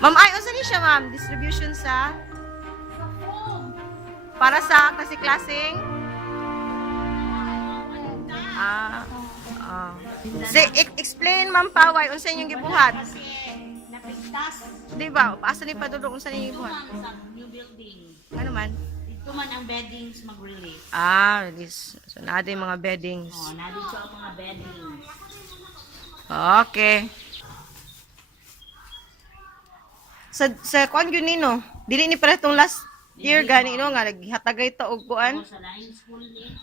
Ma'am, ay, unsa ni siya, ma'am? Distribution sa? Para sa klase-klaseng? Ah. Ah. Explain, ma'am, Paway, unsa inyong gibuhat? Napigtas. Di ba? Asa ni padulong unsa inyong gibuhat? Sa new building. Ano man? Ito man ang beddings mag-release. Ah, release. So, na yung mga beddings. Oh, nandito ang mga beddings. Okay. Sa kuan gyud nino, dili ni para tong last year gani no nga naghatagay ta og kuan. Sa lain school ni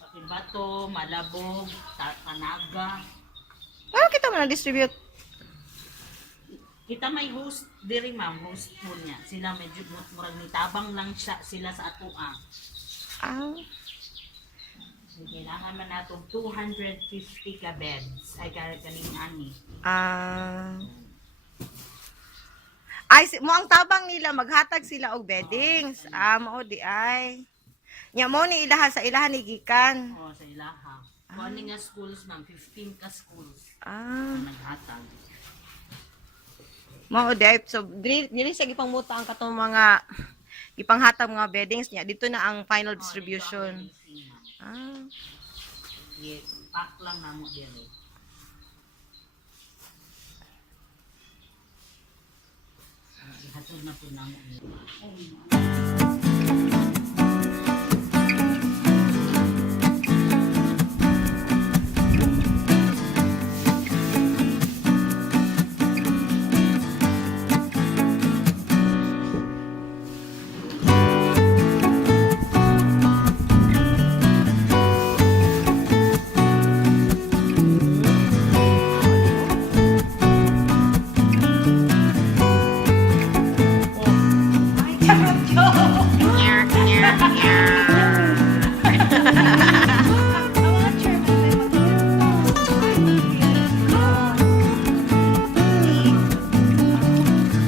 Pakibato, Malabog, Tanaga. Paano kita man distribute? Kita may host diri ma'am, host po niya. Sila medyo murag ni tabang lang siya sila sa atoa. Ah. Kailangan man nato 250 ka beds ay kaning ani. Ah. Ay, mo ang tabang nila maghatag sila og beddings. Ah, mao di ay. Nya mo ni ilaha sa ilahan ni gikan. Oh, sa ilaha. Kung nga schools ma'am, 15 ka schools Ah. na naghatag. Mao di ay. So dili sa gipangmuta ang katong mga ipanghatag mga beddings niya. Dito na ang final distribution. Ah. Yes, pack lang na mo diri. Hatod na po na mo.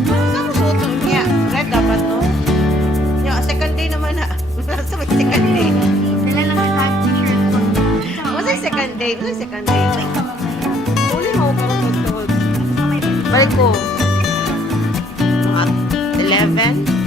Saan mo suot niya? Red dapat no? Nya second day naman na. Sa may second day. Kailan lang ka t-shirt ko? What's yung second day? What's yung second day? Uli mo ka magtutod. Balik ko. Mga 11.